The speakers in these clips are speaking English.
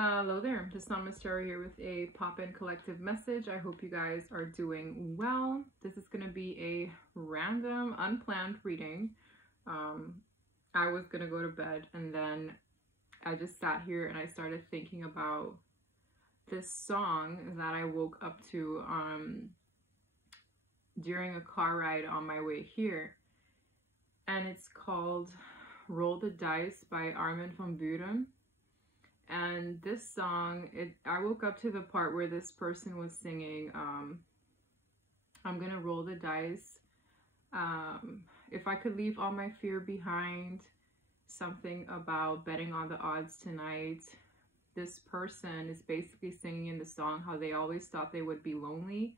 Hello there, this is Miss Tarot here with a pop-in collective message. I hope you guys are doing well. This is going to be a random, unplanned reading. I was going to go to bed and then I just sat here and I started thinking about this song that I woke up to during a car ride on my way here. And it's called Roll the Dice by Armin van Buuren. And this song, I woke up to the part where this person was singing, I'm gonna roll the dice. If I could leave all my fear behind, something about betting on the odds tonight. This person is basically singing in the song how they always thought they would be lonely.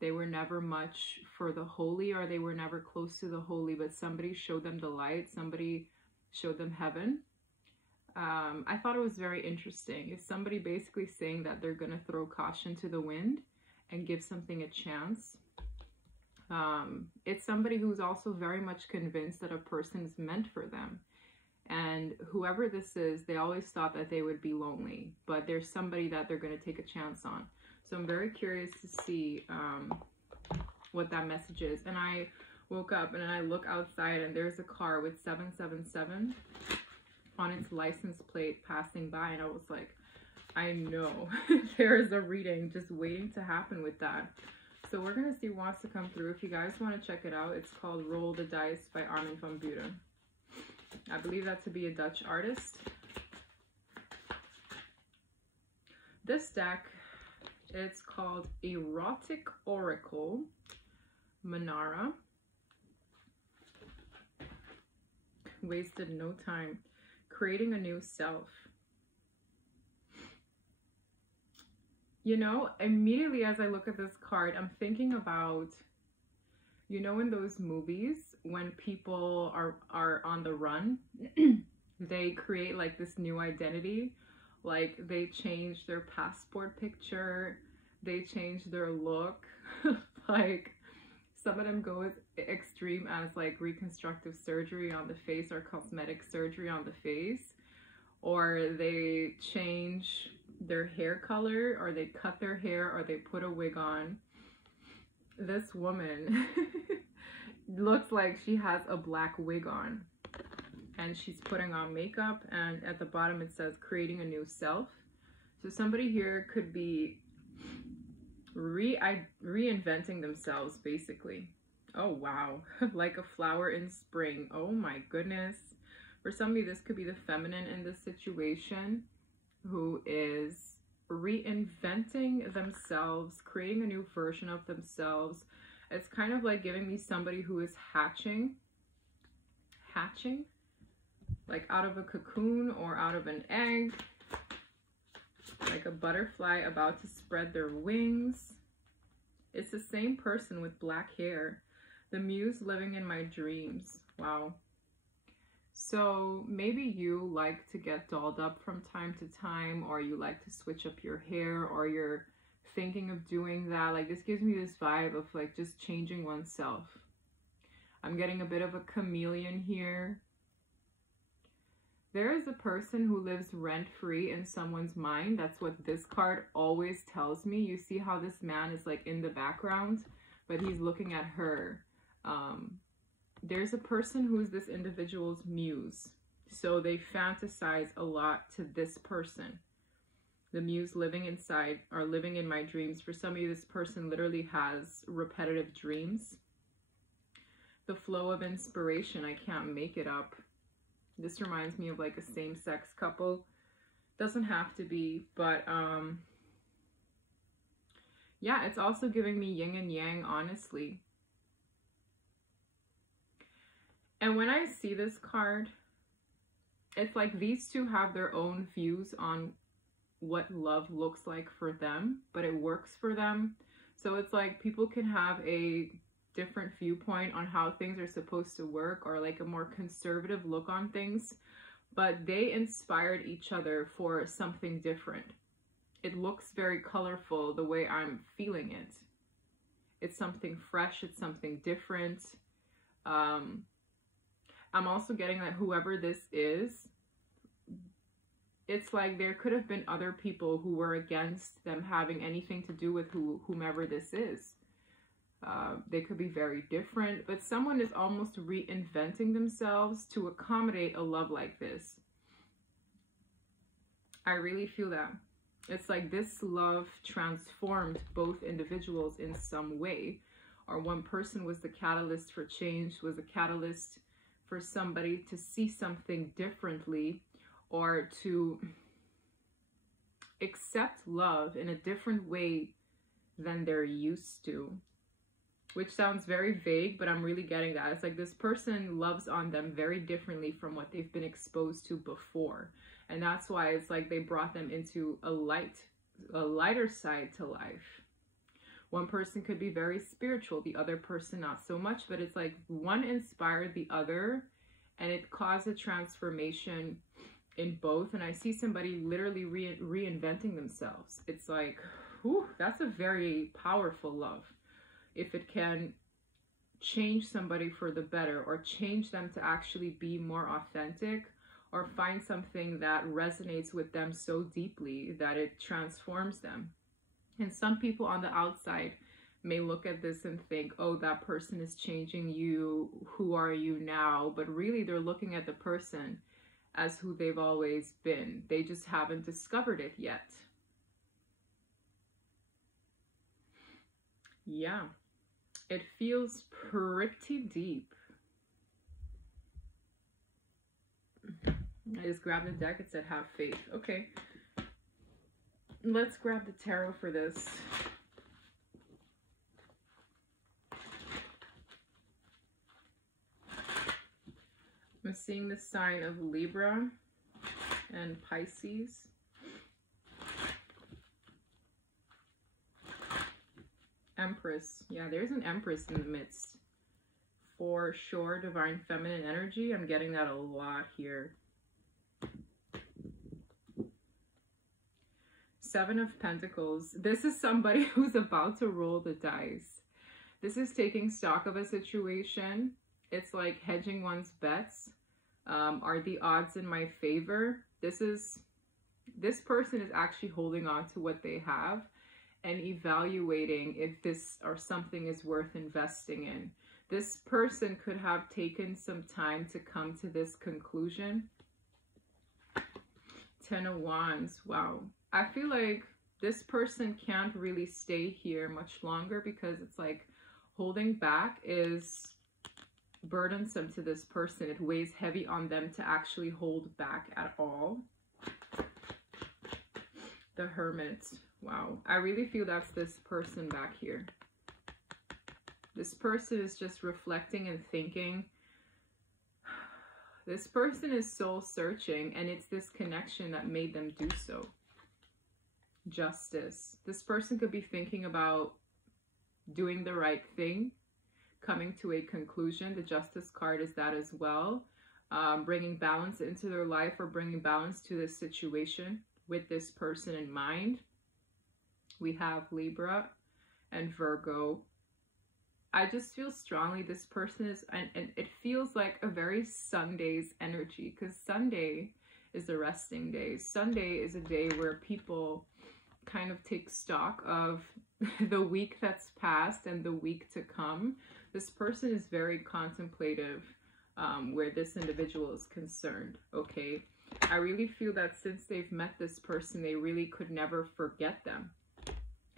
They were never much for the holy, or they were never close to the holy, but somebody showed them the light, somebody showed them heaven. I thought it was very interesting. It's somebody basically saying that they're going to throw caution to the wind and give something a chance. It's somebody who's also very much convinced that a person is meant for them. And whoever this is, they always thought that they would be lonely, but there's somebody that they're going to take a chance on. So I'm very curious to see what that message is. And I woke up and I look outside and there's a car with 777 on its license plate passing by, and I was like, I know there is a reading just waiting to happen with that. So we're gonna see what wants to come through. If you guys want to check it out, it's called Roll the Dice by Armin van Buuren. I believe that to be a Dutch artist. This deck, it's called Erotic Oracle Manara. Wasted no time. Creating a new self. You know, immediately as I look at this card, I'm thinking about, you know, in those movies when people are on the run, they create like this new identity. Like they change their passport picture, they change their look. Like some of them go as extreme as like reconstructive surgery on the face or cosmetic surgery on the face, or they change their hair color, or they cut their hair, or they put a wig on. This woman looks like she has a black wig on and she's putting on makeup, and at the bottom it says creating a new self. So somebody here could be reinventing themselves basically. Oh wow. Like a flower in spring. Oh my goodness. For somebody, this could be the feminine in this situation who is reinventing themselves, creating a new version of themselves. It's kind of like giving me somebody who is hatching like out of a cocoon or out of an egg, like a butterfly about to spread their wings. It's the same person with black hair. The muse living in my dreams. Wow. So maybe you like to get dolled up from time to time, or you like to switch up your hair, or you're thinking of doing that. Like this gives me this vibe of like just changing oneself. I'm getting a bit of a chameleon here. There is a person who lives rent-free in someone's mind. That's what this card always tells me. You see how this man is like in the background, but he's looking at her. There's a person who's this individual's muse. So they fantasize a lot to this person. The muse living inside, or living in my dreams. For some of you, this person literally has repetitive dreams. The flow of inspiration, I can't make it up. This reminds me of like a same-sex couple. Doesn't have to be, but yeah, it's also giving me yin and yang, honestly. And when I see this card, it's like these two have their own views on what love looks like for them, but it works for them. So it's like people can have a different viewpoint on how things are supposed to work, or like a more conservative look on things, but they inspired each other for something different. It looks very colorful the way I'm feeling it. It's something fresh, it's something different. I'm also getting that whoever this is, it's like there could have been other people who were against them having anything to do with whomever this is. They could be very different, but someone is almost reinventing themselves to accommodate a love like this. I really feel that. It's like this love transformed both individuals in some way, or one person was the catalyst for change, was a catalyst for somebody to see something differently, or to accept love in a different way than they're used to. Which sounds very vague, but I'm really getting that. It's like this person loves on them very differently from what they've been exposed to before. And that's why it's like they brought them into a lighter side to life. One person could be very spiritual, the other person not so much, but it's like one inspired the other and it caused a transformation in both. And I see somebody literally reinventing themselves. It's like, whew, that's a very powerful love. If it can change somebody for the better, or change them to actually be more authentic, or find something that resonates with them so deeply that it transforms them. And some people on the outside may look at this and think, oh, that person is changing you. Who are you now? But really they're looking at the person as who they've always been. They just haven't discovered it yet. Yeah. It feels pretty deep. I just grabbed the deck. It said have faith. Okay. Let's grab the tarot for this. I'm seeing the sign of Libra and Pisces. Empress. Yeah, there's an Empress in the midst. For sure, divine feminine energy. I'm getting that a lot here. Seven of Pentacles. This is somebody who's about to roll the dice. This is taking stock of a situation. It's like hedging one's bets. Are the odds in my favor? This person is actually holding on to what they have and evaluating if this or something is worth investing in. This person could have taken some time to come to this conclusion. Ten of Wands. Wow. I feel like this person can't really stay here much longer, because it's like holding back is burdensome to this person. It weighs heavy on them to actually hold back at all. The Hermit. Wow. I really feel that's this person back here. This person is just reflecting and thinking. This person is soul searching, and it's this connection that made them do so. Justice. This person could be thinking about doing the right thing, coming to a conclusion. The Justice card is that as well. Bringing balance into their life, or bringing balance to this situation with this person in mind. We have Libra and Virgo. I just feel strongly this person is, and it feels like a very Sunday's energy, because Sunday is a resting day. Sunday is a day where people kind of take stock of the week that's passed and the week to come. This person is very contemplative where this individual is concerned, okay? I really feel that since they've met this person, they really could never forget them.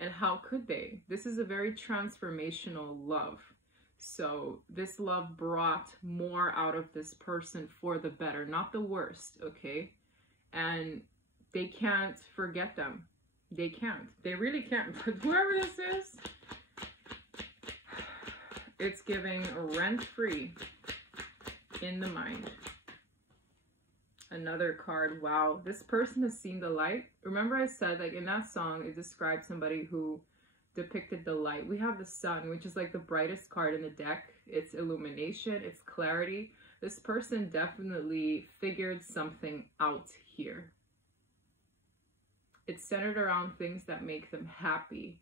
And how could they? This is a very transformational love. So this love brought more out of this person for the better, not the worst, okay? And they can't forget them. They can't. They really can't. But whoever this is, it's giving rent-free in the mind. Another card. Wow, this person has seen the light. Remember I said, like, in that song, it described somebody who depicted the light. We have the sun, which is like the brightest card in the deck. It's illumination, it's clarity. This person definitely figured something out here. It's centered around things that make them happy.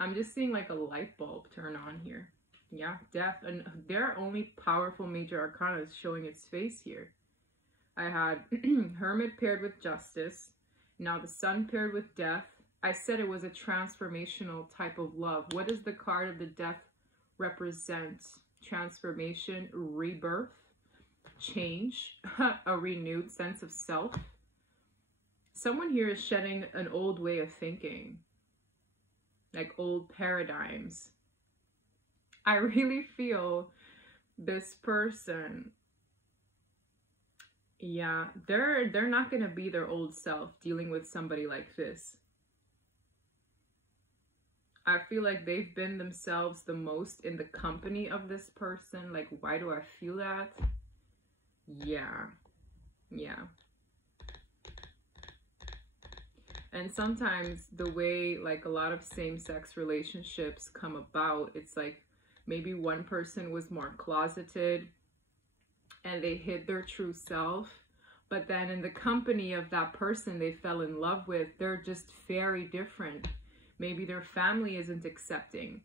I'm just seeing like a light bulb turn on here. Yeah, death. And their only powerful major arcana is showing its face here. I had Hermit paired with Justice. Now the Sun paired with Death. I said it was a transformational type of love. What does the card of the Death represent? Transformation, rebirth, change, a renewed sense of self. Someone here is shedding an old way of thinking, like old paradigms. I really feel this person, yeah, they're not going to be their old self dealing with somebody like this. I feel like they've been themselves the most in the company of this person. Like, why do I feel that? Yeah. And sometimes the way like a lot of same-sex relationships come about, it's like maybe one person was more closeted and they hid their true self, but then in the company of that person they fell in love with, they're just very different. Maybe their family isn't accepting.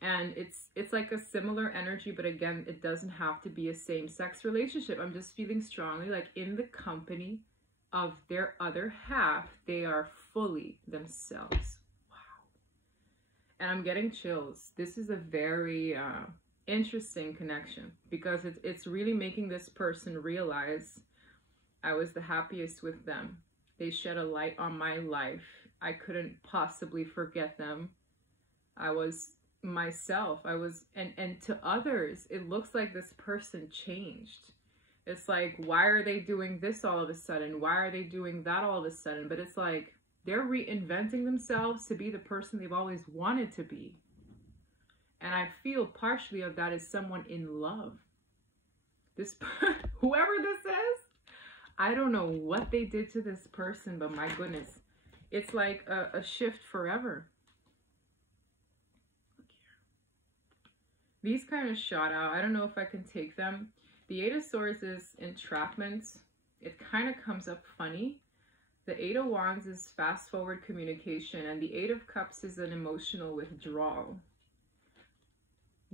And it's like a similar energy, but again, it doesn't have to be a same-sex relationship. I'm just feeling strongly like in the company of their other half, they are fully themselves. Wow. And I'm getting chills. This is a very interesting connection because it's really making this person realize I was the happiest with them. They shed a light on my life. I couldn't possibly forget them. I was myself. I was, and to others, it looks like this person changed. It's like, why are they doing this all of a sudden? Why are they doing that all of a sudden? But it's like, they're reinventing themselves to be the person they've always wanted to be. And I feel partially of that is someone in love. This, whoever this is, I don't know what they did to this person, but my goodness, it's like a shift forever. These kind of shot out. I don't know if I can take them. The Eight of Swords is entrapment. It kind of comes up funny. The Eight of Wands is fast forward communication, and the Eight of Cups is an emotional withdrawal.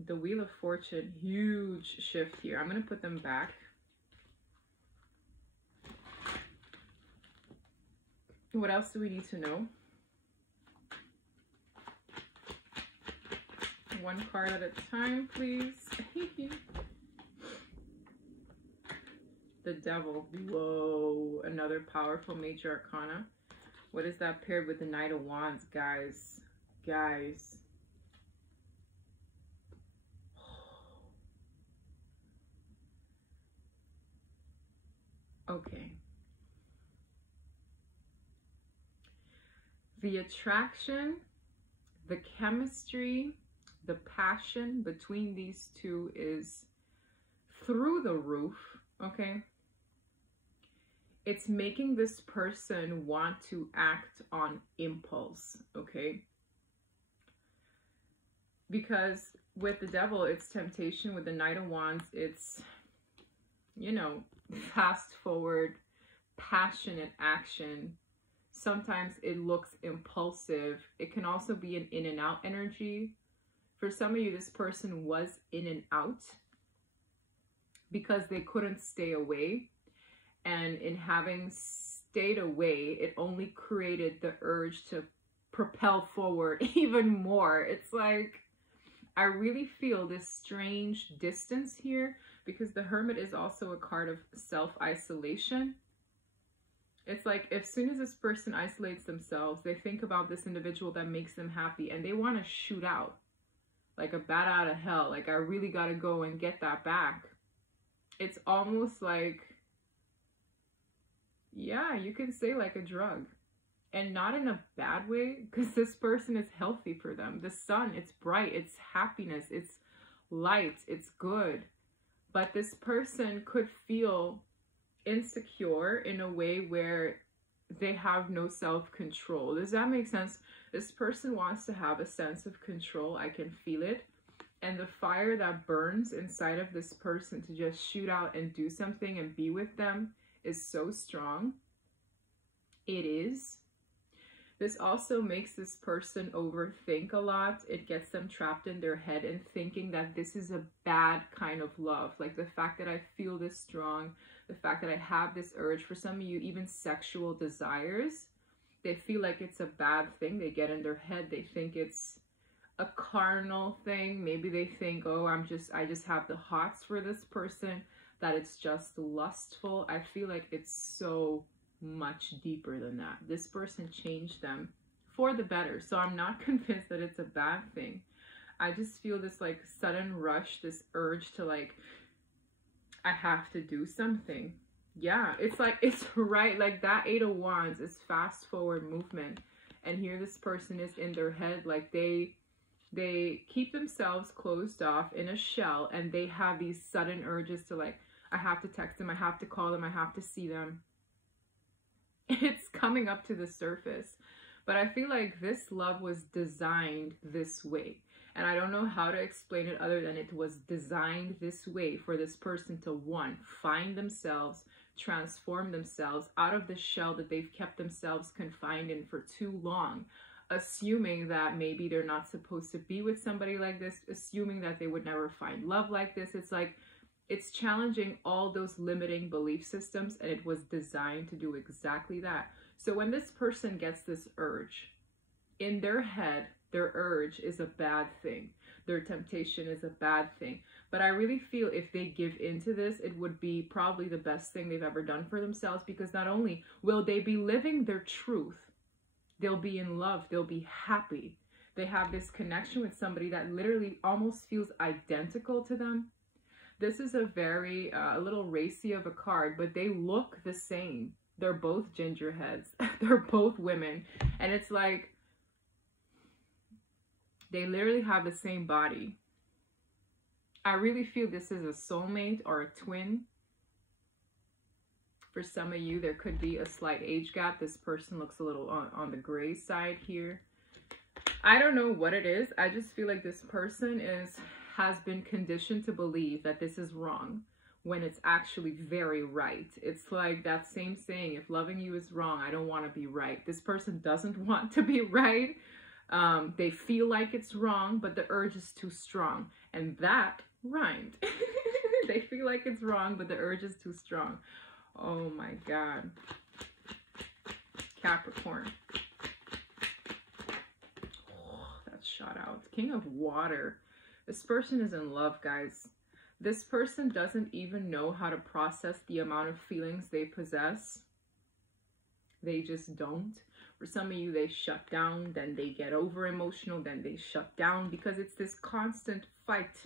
The Wheel of Fortune, huge shift here. I'm going to put them back. What else do we need to know? One card at a time, please. The Devil. Whoa, another powerful major arcana. What is that paired with the Knight of Wands, guys? Guys. Okay. The attraction, the chemistry, the passion between these two is through the roof, okay? It's making this person want to act on impulse, okay? Because with the Devil, it's temptation. With the Knight of Wands, it's, you know, fast forward, passionate action. Sometimes it looks impulsive. It can also be an in and out energy. For some of you, this person was in and out because they couldn't stay away. And in having stayed away, it only created the urge to propel forward even more. It's like, I really feel this strange distance here because the Hermit is also a card of self-isolation. It's like, as soon as this person isolates themselves, they think about this individual that makes them happy and they want to shoot out like a bat out of hell. Like, I really got to go and get that back. It's almost like, yeah, you can say like a drug, and not in a bad way, because this person is healthy for them. The sun, it's bright, it's happiness, it's light, it's good. But this person could feel insecure in a way where they have no self-control. Does that make sense? This person wants to have a sense of control. I can feel it. And the fire that burns inside of this person to just shoot out and do something and be with them is so strong. It is. This also makes this person overthink a lot. It gets them trapped in their head and thinking that this is a bad kind of love. Like the fact that I feel this strong, the fact that I have this urge, for some of you, even sexual desires, they feel like it's a bad thing. They get in their head. They think it's a carnal thing. Maybe they think, oh, I just have the hots for this person, that it's just lustful. I feel like it's so much deeper than that. This person changed them for the better. So I'm not convinced that it's a bad thing. I just feel this like sudden rush, this urge to like, I have to do something. Yeah, it's like, it's right. Like that 8 of Wands is fast forward movement. And here this person is in their head, like they keep themselves closed off in a shell, and they have these sudden urges to like, I have to text them, I have to call them, I have to see them. It's coming up to the surface. But I feel like this love was designed this way. And I don't know how to explain it other than it was designed this way for this person to, one, find themselves, transform themselves out of the shell that they've kept themselves confined in for too long, assuming that maybe they're not supposed to be with somebody like this, assuming that they would never find love like this. It's like, it's challenging all those limiting belief systems, and it was designed to do exactly that. So when this person gets this urge, in their head, their urge is a bad thing. Their temptation is a bad thing. But I really feel if they give into this, it would be probably the best thing they've ever done for themselves, because not only will they be living their truth, they'll be in love, they'll be happy. They have this connection with somebody that literally almost feels identical to them. This is a very, a little racy of a card, but they look the same. They're both ginger heads. They're both women. And it's like, they literally have the same body. I really feel this is a soulmate or a twin. For some of you, there could be a slight age gap. This person looks a little on the gray side here. I don't know what it is. I just feel like this person has been conditioned to believe that this is wrong when it's actually very right. It's like that same saying, if loving you is wrong, I don't want to be right. This person doesn't want to be right. They feel like it's wrong, but the urge is too strong. And that rhymed. They feel like it's wrong, but the urge is too strong. Oh my God. Capricorn. Oh, that's shot out. King of Water. This person is in love, guys. This person doesn't even know how to process the amount of feelings they possess. They just don't. For some of you, they shut down, then they get over emotional, then they shut down, because it's this constant fight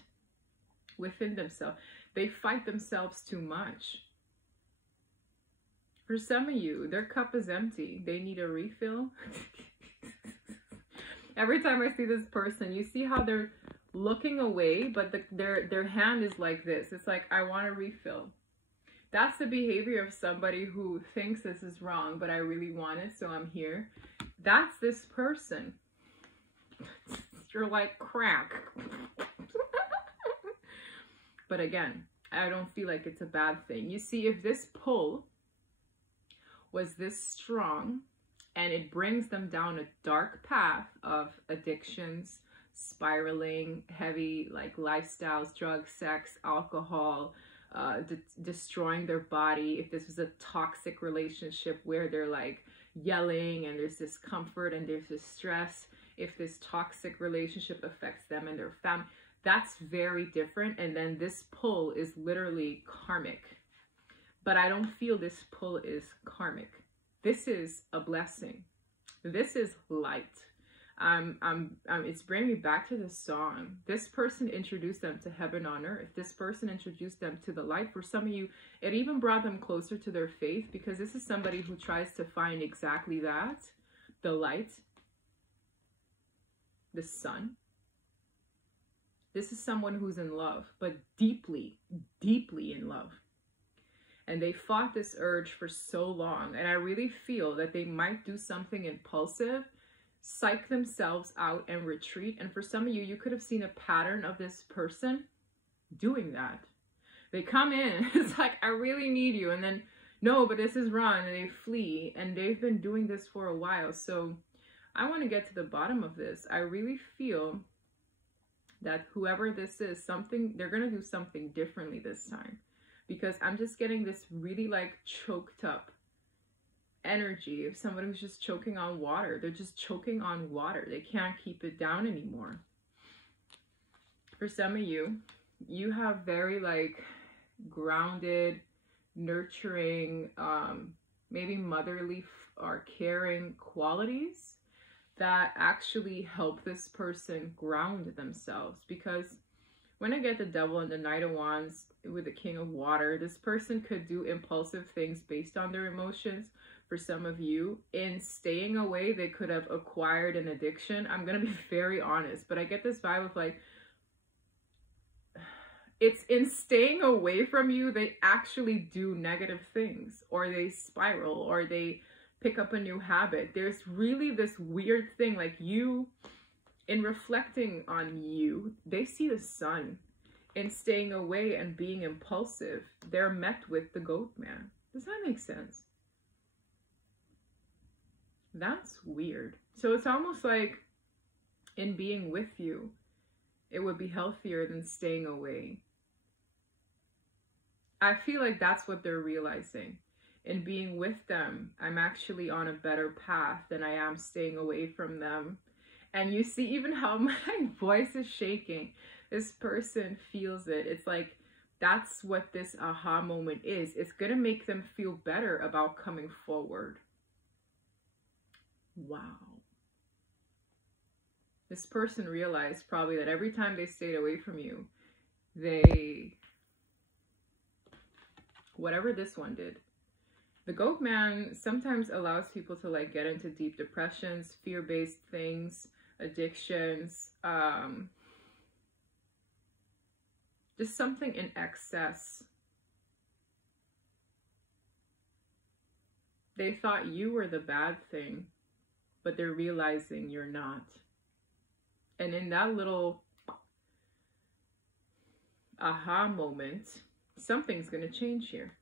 within themselves. They fight themselves too much. For some of you, their cup is empty. They need a refill. Every time I see this person, you see how they're looking away, but their hand is like this. It's like, I want a refill. That's the behavior of somebody who thinks this is wrong, but I really want it, so I'm here. That's this person. You're like crack. But again, I don't feel like it's a bad thing. You see, if this pull was this strong and it brings them down a dark path of addictions, spiraling, heavy like lifestyles, drugs, sex, alcohol, destroying their body, if this was a toxic relationship where they're like yelling and there's discomfort and there's this stress, if this toxic relationship affects them and their family, that's very different. And then this pull is literally karmic. But I don't feel this pull is karmic. This is a blessing. This is light. It's bringing me back to the song. This person introduced them to heaven on earth. This person introduced them to the light. For some of you, it even brought them closer to their faith, because this is somebody who tries to find exactly that, the light, the sun. This is someone who's in love, but deeply, deeply in love. And they fought this urge for so long. And I really feel that they might do something impulsive, psych themselves out and retreat. And for some of you, you could have seen a pattern of this person doing that. They come in, it's like, I really need you. And then, no, but this is wrong. And they flee. And they've been doing this for a while. So I want to get to the bottom of this. I really feel that whoever this is, they're going to do something differently this time, because I'm just getting this really like choked up energy of somebody who's just choking on water. They're just choking on water. They can't keep it down anymore. For some of you, you have very like grounded, nurturing, maybe motherly or caring qualities that actually help this person ground themselves. Because when I get the Devil and the Knight of Wands with the King of Water, this person could do impulsive things based on their emotions. For some of you, in staying away, they could have acquired an addiction. I'm going to be very honest, but I get this vibe of like, it's in staying away from you, they actually do negative things, or they spiral, or they pick up a new habit. There's really this weird thing, like you, in reflecting on you, they see the sun. In staying away and being impulsive, they're met with the goat man. Does that make sense? That's weird. So it's almost like in being with you, it would be healthier than staying away. I feel like that's what they're realizing. In being with them, I'm actually on a better path than I am staying away from them. And you see even how my voice is shaking. This person feels it. It's like, that's what this aha moment is. It's going to make them feel better about coming forward. Wow. This person realized probably that every time they stayed away from you, whatever this one did. The goat man sometimes allows people to like get into deep depressions, fear-based things, addictions, just something in excess. They thought you were the bad thing, but they're realizing you're not. And in that little aha moment, something's going to change here.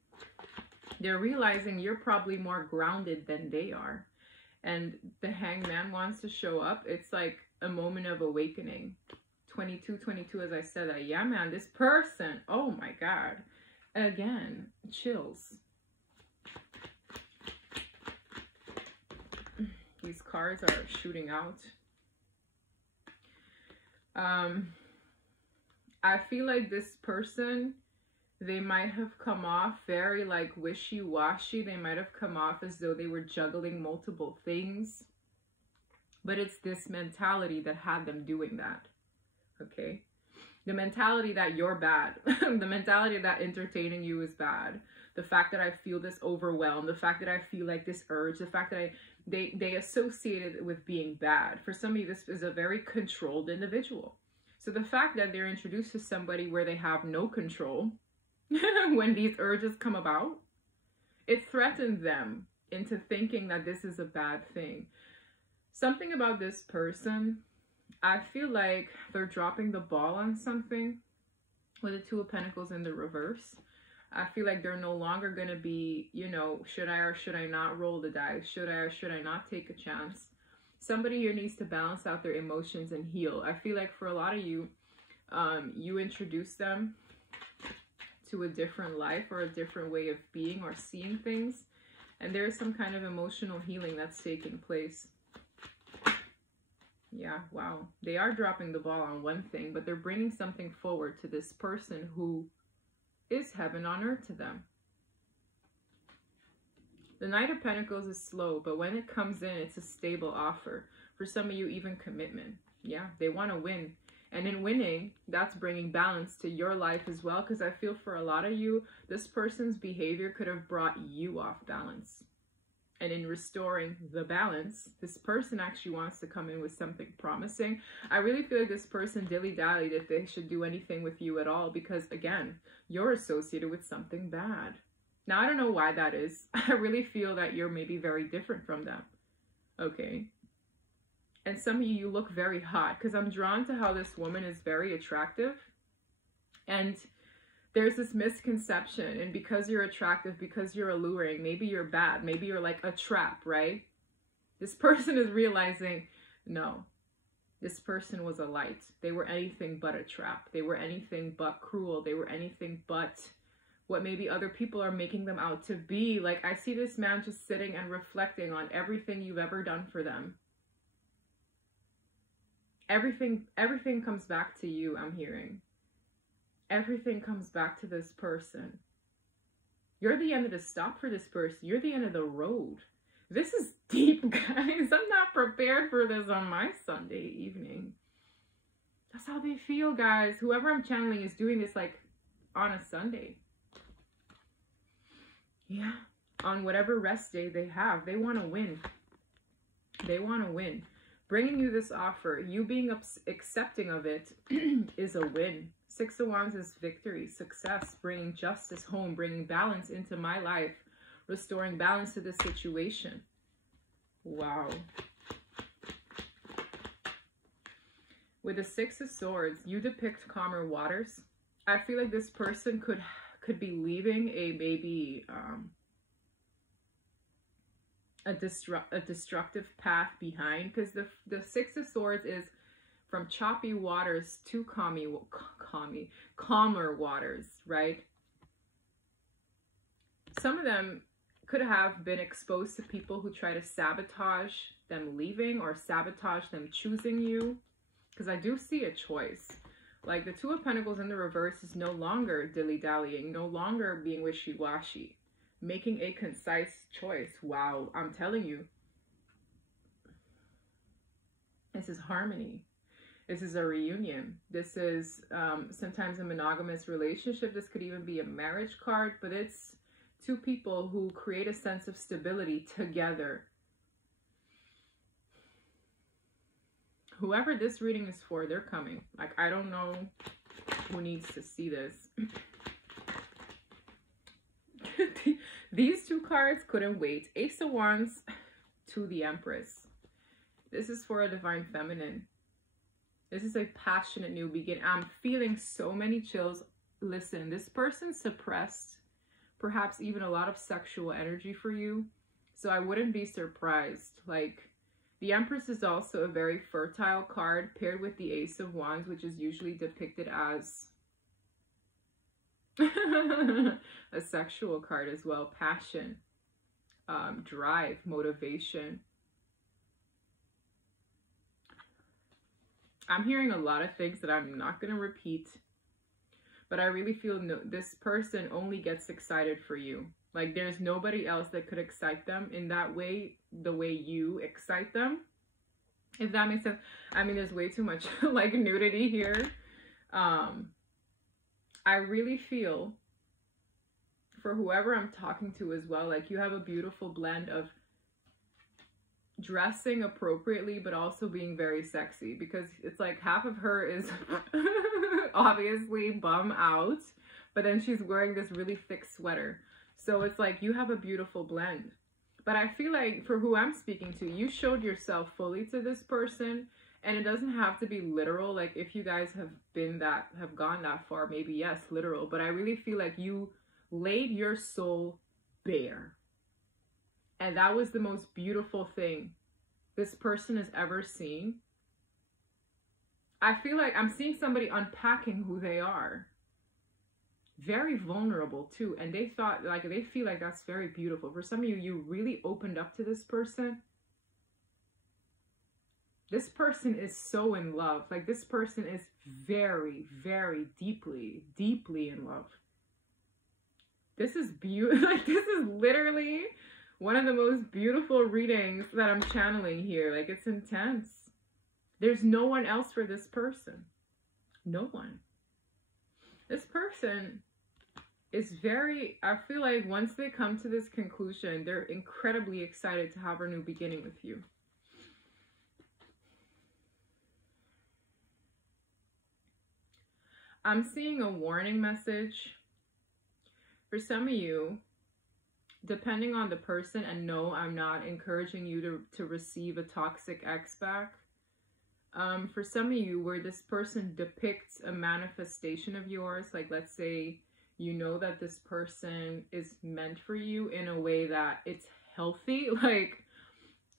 They're realizing you're probably more grounded than they are. And the hangman wants to show up. It's like a moment of awakening. 22, as I said that. Yeah, man, this person, oh my God. Again, chills. These cards are shooting out. I feel like this person, they might have come off very like wishy-washy. They might have come off as though they were juggling multiple things. But it's this mentality that had them doing that. Okay? The mentality that you're bad. The mentality that entertaining you is bad. The fact that I feel this overwhelmed. The fact that I feel like this urge. The fact that they associate it with being bad. For some of you, this is a very controlled individual. So the fact that they're introduced to somebody where they have no control when these urges come about, it threatens them into thinking that this is a bad thing. Something about this person, I feel like they're dropping the ball on something with the Two of Pentacles in the reverse. I feel like they're no longer going to be, you know, should I or should I not roll the dice? Should I or should I not take a chance? Somebody here needs to balance out their emotions and heal. I feel like for a lot of you, you introduce them to a different life or a different way of being or seeing things. And there's some kind of emotional healing that's taking place. Yeah, wow. They are dropping the ball on one thing, but they're bringing something forward to this person who is heaven on earth to them. The Knight of Pentacles is slow, but when it comes in, it's a stable offer. For some of you, even commitment. Yeah, they want to win. And in winning, that's bringing balance to your life as well. Because I feel for a lot of you, this person's behavior could have brought you off balance. And in restoring the balance, this person actually wants to come in with something promising. I really feel like this person dilly-dallied if they should do anything with you at all. Because again, you're associated with something bad. Now, I don't know why that is. I really feel that you're maybe very different from them. Okay. And some of you, you look very hot. Because I'm drawn to how this woman is very attractive. And there's this misconception. And because you're attractive, because you're alluring, maybe you're bad. Maybe you're like a trap, right? This person is realizing, no, this person was a light. They were anything but a trap. They were anything but cruel. They were anything but what maybe other people are making them out to be. Like, I see this man just sitting and reflecting on everything you've ever done for them. Everything comes back to you, I'm hearing. Everything comes back to this person. You're the end of the stop for this person. You're the end of the road. This is deep, guys. I'm not prepared for this on my Sunday evening. That's how they feel, guys. Whoever I'm channeling is doing this like on a Sunday. Yeah. On whatever rest day they have. They want to win. They want to win. Bringing you this offer, you being accepting of it is a win. Six of Wands is victory, success, bringing justice home, bringing balance into my life, restoring balance to this situation. Wow. With the Six of Swords, you depict calmer waters. I feel like this person could be leaving a maybe a destructive path behind, because the Six of Swords is from choppy waters to calmer waters, right? Some of them could have been exposed to people who try to sabotage them leaving or sabotage them choosing you, because I do see a choice. Like the Two of Pentacles in the reverse is no longer dilly-dallying, no longer being wishy-washy, making a concise choice. Wow, I'm telling you, this is harmony. This is a reunion. This is sometimes a monogamous relationship. This could even be a marriage card, but it's two people who create a sense of stability together. Whoever this reading is for, they're coming. Like, I don't know who needs to see this. These two cards couldn't wait. Ace of Wands to the Empress. This is for a divine feminine. This is a passionate new beginning. I'm feeling so many chills. Listen, this person suppressed perhaps even a lot of sexual energy for you. So I wouldn't be surprised. Like, the Empress is also a very fertile card paired with the Ace of Wands, which is usually depicted as a sexual card as well. Passion, drive, motivation. I'm hearing a lot of things that I'm not going to repeat, but I really feel this person only gets excited for you. Like, there's nobody else that could excite them in that way, the way you excite them, if that makes sense. I mean, there's way too much like nudity here. I really feel for whoever I'm talking to as well, like you have a beautiful blend of dressing appropriately but also being very sexy, because it's like half of her is obviously bum out, but then she's wearing this really thick sweater. So it's like you have a beautiful blend. But I feel like for who I'm speaking to, you showed yourself fully to this person, and it doesn't have to be literal. Like, if you guys have gone that far, maybe yes, literal, but I really feel like you laid your soul bare. And that was the most beautiful thing this person has ever seen. I feel like I'm seeing somebody unpacking who they are. Very vulnerable too. And they feel like that's very beautiful. For some of you, you really opened up to this person. This person is so in love. Like, this person is very, very deeply, deeply in love. This is beautiful. Like, this is literally one of the most beautiful readings that I'm channeling here. Like, it's intense. There's no one else for this person. No one. This person is very, I feel like once they come to this conclusion, they're incredibly excited to have a new beginning with you. I'm seeing a warning message. For some of you, depending on the person, and no, I'm not encouraging you to receive a toxic ex back. For some of you, where this person depicts a manifestation of yours, like let's say you know that this person is meant for you in a way that it's healthy, like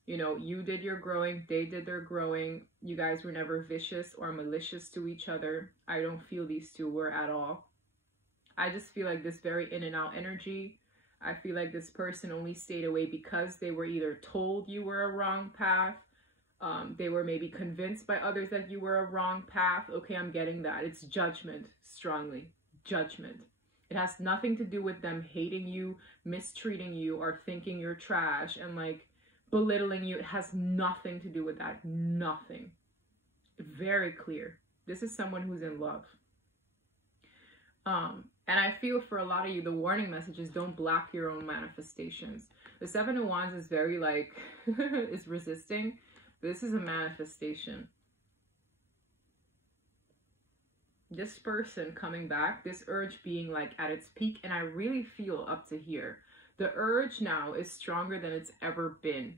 You know, you did your growing, they did their growing. You guys were never vicious or malicious to each other. I don't feel these two were at all. I just feel like this very in and out energy. I feel like this person only stayed away because they were either told you were a wrong path. They were maybe convinced by others that you were a wrong path. Okay, I'm getting that. It's judgment, strongly. Judgment. It has nothing to do with them hating you, mistreating you, or thinking you're trash and like belittling you. It has nothing to do with that. Nothing. Very clear. This is someone who's in love. And I feel for a lot of you, the warning message is don't block your own manifestations. The Seven of Wands is very like, is resisting. This is a manifestation. This person coming back, this urge being like at its peak, and I really feel up to here. The urge now is stronger than it's ever been.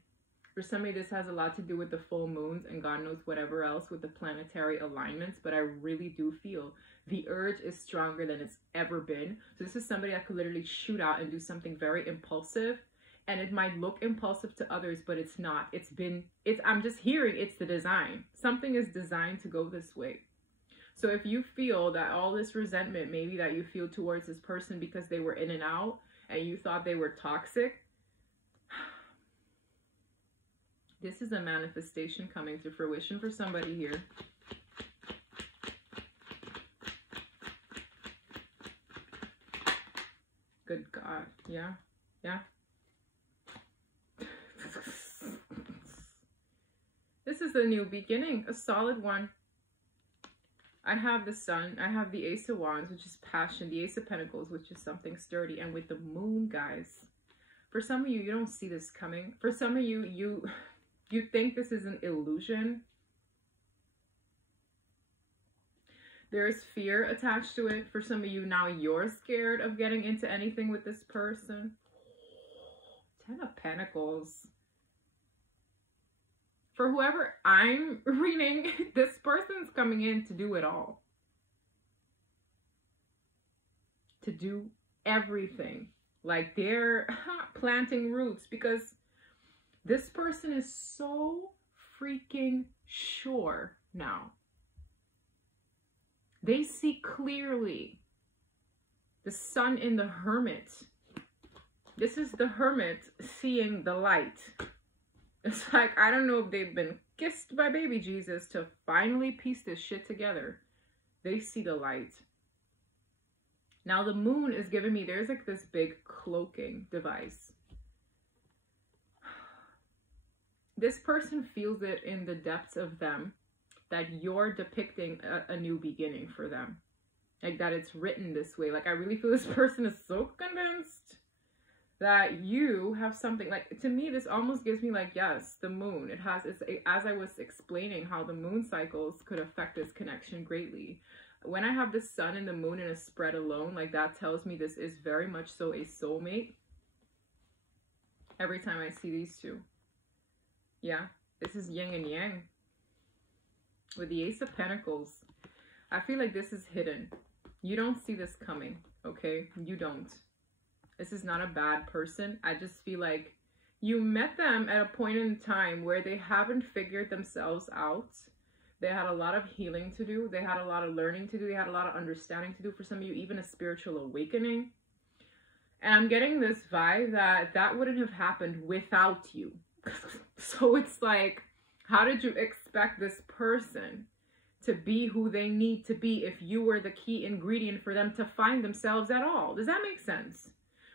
For some of you, this has a lot to do with the full moons and God knows whatever else with the planetary alignments, but I really do feel the urge is stronger than it's ever been. So this is somebody that could literally shoot out and do something very impulsive. And it might look impulsive to others, but it's not. I'm just hearing it's the design. Something is designed to go this way. So if you feel that all this resentment, maybe that you feel towards this person because they were in and out and you thought they were toxic, this is a manifestation coming to fruition for somebody here. Good God. Yeah. Yeah. This is a new beginning, a solid one. I have the Sun, I have the Ace of Wands, which is passion, the Ace of Pentacles, which is something sturdy, and with the Moon, guys. For some of you, you don't see this coming. For some of you, you think this is an illusion. There is fear attached to it. For some of you, now you're scared of getting into anything with this person. Ten of Pentacles. For whoever I'm reading, this person's coming in to do it all. To do everything. Like they're planting roots because this person is so freaking sure now. They see clearly. The Sun in the Hermit. This is the Hermit seeing the light. It's like, I don't know if they've been kissed by baby Jesus to finally piece this shit together. They see the light. Now the Moon is giving me, there's like this big cloaking device. This person feels it in the depths of them that you're depicting a new beginning for them. Like that it's written this way. Like I really feel this person is so convinced that you have something. Like to me, this almost gives me like, yes, the Moon. It's as I was explaining how the moon cycles could affect this connection greatly. When I have the Sun and the Moon in a spread alone, like that tells me this is very much so a soulmate. Every time I see these two. Yeah, this is yin and yang. With the Ace of Pentacles, I feel like this is hidden. You don't see this coming, okay? You don't. This is not a bad person. I just feel like you met them at a point in time where they haven't figured themselves out. They had a lot of healing to do. They had a lot of learning to do. They had a lot of understanding to do. For some of you, even a spiritual awakening. And I'm getting this vibe that that wouldn't have happened without you. So it's like, how did you expect this person to be who they need to be if you were the key ingredient for them to find themselves at all? Does that make sense?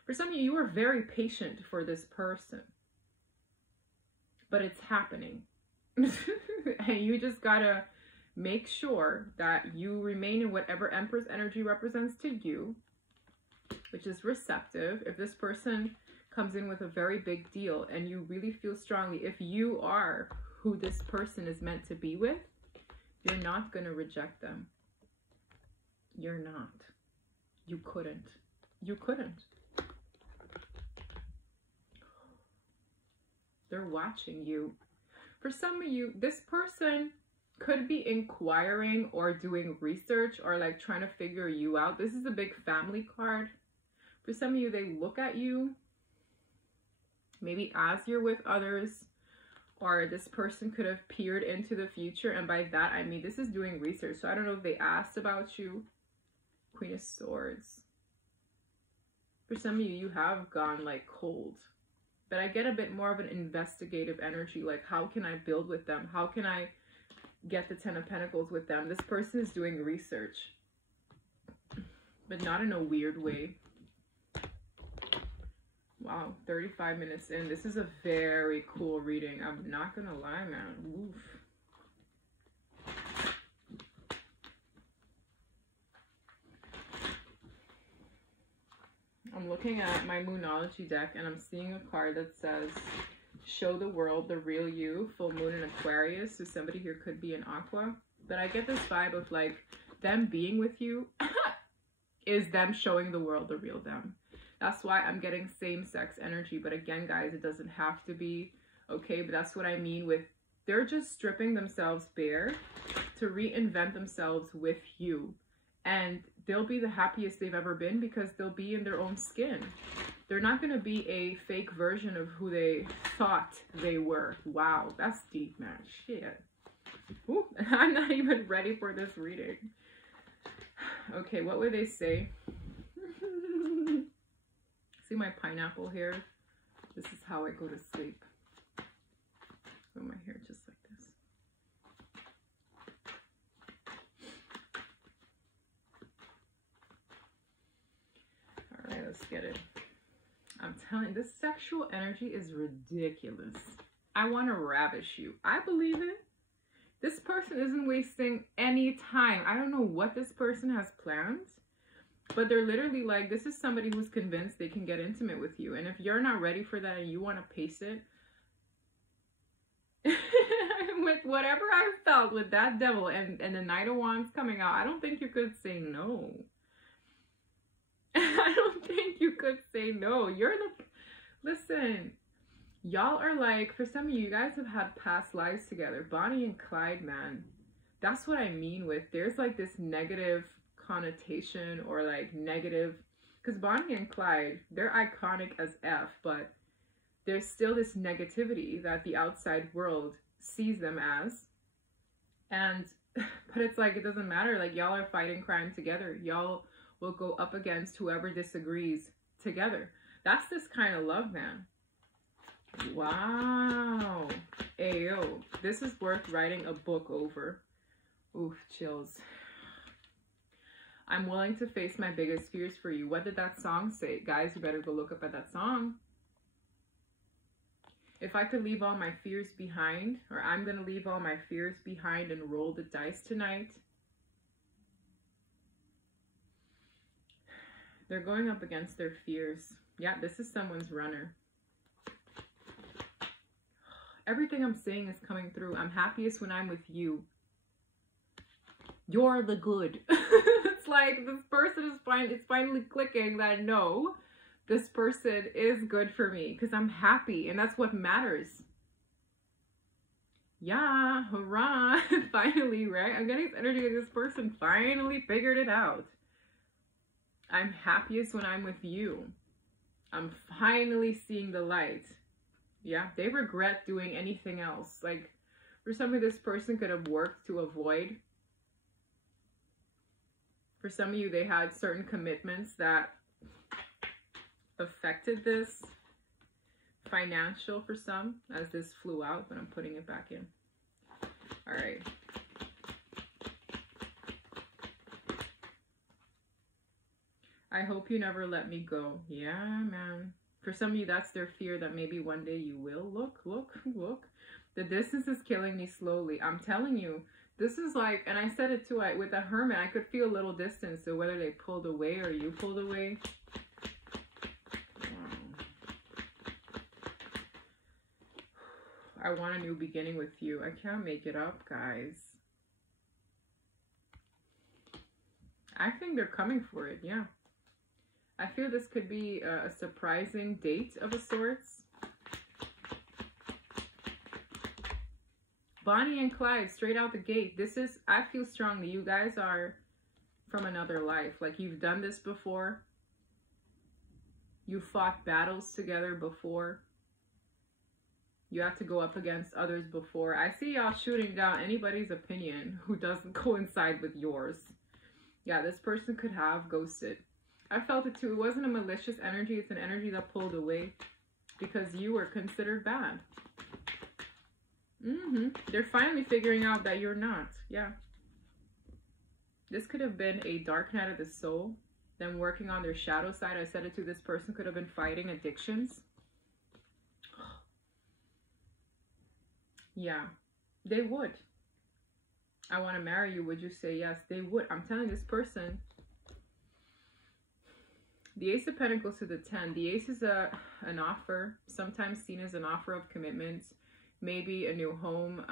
For some of you, you were very patient for this person. But it's happening. And you just gotta make sure that you remain in whatever Empress energy represents to you, which is receptive. If this person comes in with a very big deal and you really feel strongly, if you are who this person is meant to be with, you're not going to reject them. You're not. You couldn't. You couldn't. They're watching you. For some of you, this person could be inquiring or doing research or like trying to figure you out. This is a big family card. For some of you, they look at you maybe as you're with others, Or this person could have peered into the future, and by that I mean this is doing research. So I don't know if they asked about you. Queen of Swords. For some of you, you have gone like cold. But I get a bit more of an investigative energy. Like, how can I build with them? How can I get the Ten of Pentacles with them? This person is doing research. But not in a weird way. Wow, 35 minutes in. This is a very cool reading. I'm not gonna lie, man. Oof. I'm looking at my Moonology deck and I'm seeing a card that says, show the world the real you, full moon in Aquarius. So somebody here could be an Aqua. But I get this vibe of like them being with you is them showing the world the real them. That's why I'm getting same-sex energy. But again, guys, it doesn't have to be, okay? But that's what I mean with, they're just stripping themselves bare to reinvent themselves with you. And they'll be the happiest they've ever been because they'll be in their own skin. They're not going to be a fake version of who they thought they were. Wow, that's deep, man. Shit. Ooh, I'm not even ready for this reading. Okay, what would they say? See my pineapple here? This is how I go to sleep. With my hair just like this. All right, let's get it. I'm telling you, this sexual energy is ridiculous. I want to ravish you. I believe it. This person isn't wasting any time. I don't know what this person has planned. But they're literally like, this is somebody who's convinced they can get intimate with you. And if you're not ready for that and you want to pace it, with whatever I felt with that devil and the Knight of Wands coming out, I don't think you could say no. I don't think you could say no. You're the... Listen, y'all are like, for some of you, you guys have had past lives together. Bonnie and Clyde, man. That's what I mean with, there's like this negative connotation or like negative, because Bonnie and Clyde, they're iconic as F, but there's still this negativity that the outside world sees them as. And but it's like, it doesn't matter, like y'all are fighting crime together. Y'all will go up against whoever disagrees together. That's this kind of love, man. Wow. Ayo, this is worth writing a book over. Oof, chills. I'm willing to face my biggest fears for you. What did that song say? Guys, you better go look up at that song. If I could leave all my fears behind, or I'm going to leave all my fears behind and roll the dice tonight. They're going up against their fears. Yeah, this is someone's runner. Everything I'm saying is coming through. I'm happiest when I'm with you. You're the good. It's like this person is it's finally clicking that no, this person is good for me because I'm happy and that's what matters. Yeah, hurrah. Finally, right? I'm getting this energy that this person finally figured it out. I'm happiest when I'm with you. I'm finally seeing the light. Yeah, they regret doing anything else. Like, for some of this person could have worked to avoid. For some of you, they had certain commitments that affected this. Financial for some, as this flew out, but I'm putting it back in. All right. I hope you never let me go. Yeah, man. For some of you, that's their fear that maybe one day you will. Look, look, look. The distance is killing me slowly. I'm telling you. This is like, and I said it too, with the Hermit, I could feel a little distance. So whether they pulled away or you pulled away. I want a new beginning with you. I can't make it up, guys. I think they're coming for it, yeah. I feel this could be a surprising date of a sorts. Bonnie and Clyde, straight out the gate. This is, I feel strongly, you guys are from another life. Like, you've done this before. You fought battles together before. You have to go up against others before. I see y'all shooting down anybody's opinion who doesn't coincide with yours. Yeah, this person could have ghosted. I felt it too. It wasn't a malicious energy. It's an energy that pulled away because you were considered bad. They're finally figuring out that you're not. Yeah. This could have been a dark night of the soul. Them working on their shadow side. I said it to this person could have been fighting addictions. Yeah, they would. I want to marry you. Would you say yes? They would. I'm telling this person. The Ace of Pentacles to the 10. The Ace is an offer, sometimes seen as an offer of commitment, maybe a new home.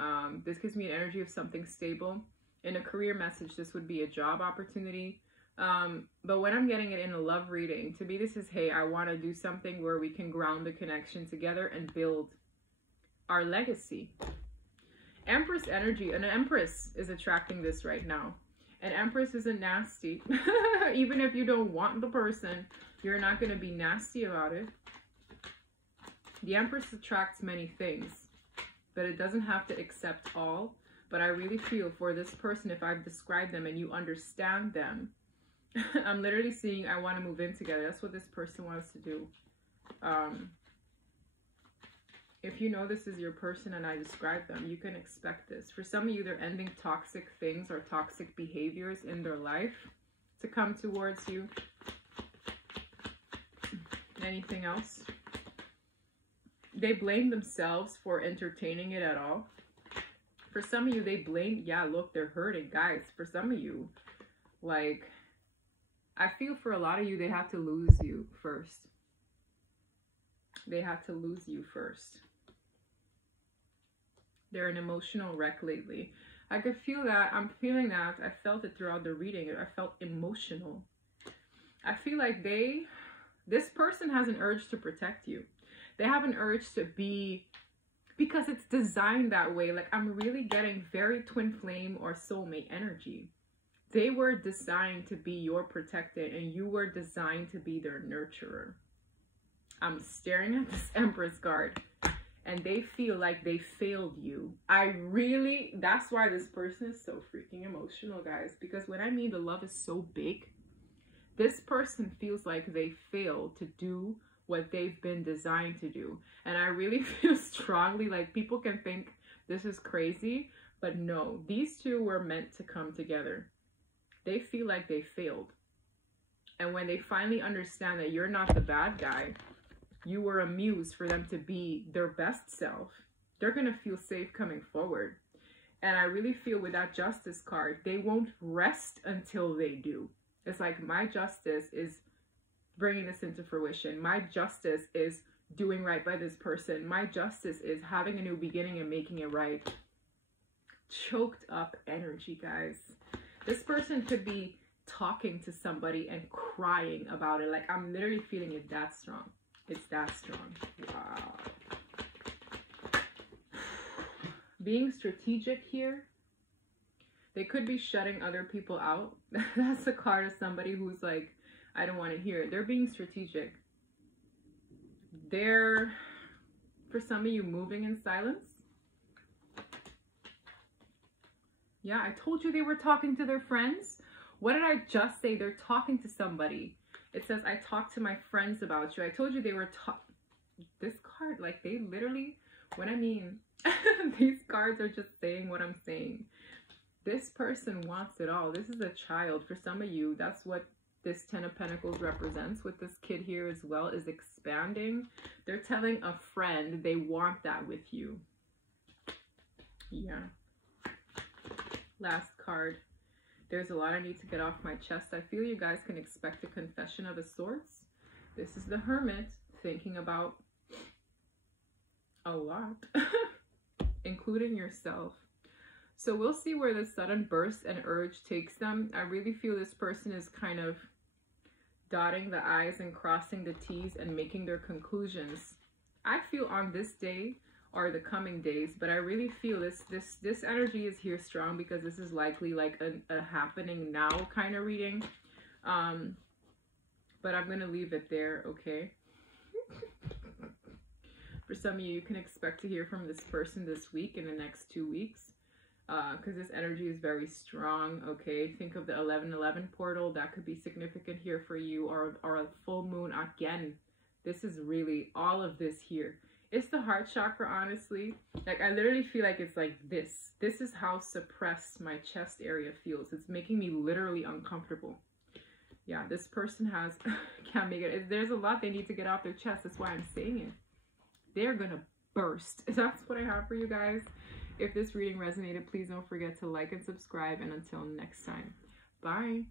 This gives me an energy of something stable. In a career message, this would be a job opportunity. But when I'm getting it in a love reading, to me this is, hey, I want to do something where we can ground the connection together and build our legacy. Empress energy. An Empress is attracting this right now. An Empress isn't nasty. Even if you don't want the person, you're not going to be nasty about it. The Empress attracts many things, but it doesn't have to accept all. But I really feel for this person, if I've described them and you understand them, I'm literally seeing I want to move in together. That's what this person wants to do. If you know this is your person and I describe them, you can expect this. For some of you, they're ending toxic things or toxic behaviors in their life to come towards you. Anything else? They blame themselves for entertaining it at all. For some of you, they blame, yeah, look, they're hurting. Guys, for some of you, like, I feel for a lot of you, they have to lose you first. They have to lose you first. They're an emotional wreck lately. I could feel that. I'm feeling that. I felt it throughout the reading. I felt emotional. I feel like this person has an urge to protect you. They have an urge to be, because it's designed that way. Like, I'm really getting very twin flame or soulmate energy. They were designed to be your protected and you were designed to be their nurturer. I'm staring at this Empress card and they feel like they failed you. That's why this person is so freaking emotional, guys. Because when I mean the love is so big, this person feels like they failed to do what they've been designed to do. And I really feel strongly, like, people can think this is crazy, but no, these two were meant to come together. They feel like they failed. And when they finally understand that you're not the bad guy, you were a muse for them to be their best self, they're going to feel safe coming forward. And I really feel with that Justice card, they won't rest until they do. It's like, my justice is bringing this into fruition. My justice is doing right by this person. My justice is having a new beginning and making it right. Choked up energy, guys. This person could be talking to somebody and crying about it. Like, I'm literally feeling it that strong. It's that strong. Wow. Being strategic here. They could be shutting other people out. That's a card of somebody who's like, I don't want to hear it. They're being strategic. They're, for some of you, moving in silence. Yeah, I told you they were talking to their friends. What did I just say? They're talking to somebody. It says, I talked to my friends about you. I told you they were this card, like, they literally, what I mean, these cards are just saying what I'm saying. This person wants it all. This is a child. For some of you, that's what this Ten of Pentacles represents with this kid here as well, is expanding. They're telling a friend they want that with you. Yeah. Last card. There's a lot I need to get off my chest. I feel you guys can expect a confession of a sorts. This is the Hermit thinking about a lot, including yourself. So we'll see where this sudden burst and urge takes them. I really feel this person is kind of dotting the I's and crossing the T's and making their conclusions. I feel on this day or the coming days, but I really feel this energy is here strong because this is likely like a happening now kind of reading. But I'm gonna leave it there, okay? For some of you, you can expect to hear from this person this week, in the next 2 weeks, because this energy is very strong. Okay, think of the 1111 portal. That could be significant here for you, or a full moon again. This is really all of this here. It's the heart chakra, honestly. Like, I literally feel like it's like this. This is how suppressed my chest area feels. It's making me literally uncomfortable. Yeah, this person has, can't make it. There's a lot they need to get off their chest. That's why I'm saying it. They're gonna burst. That's what I have for you guys. If this reading resonated, please don't forget to like and subscribe. And until next time, bye.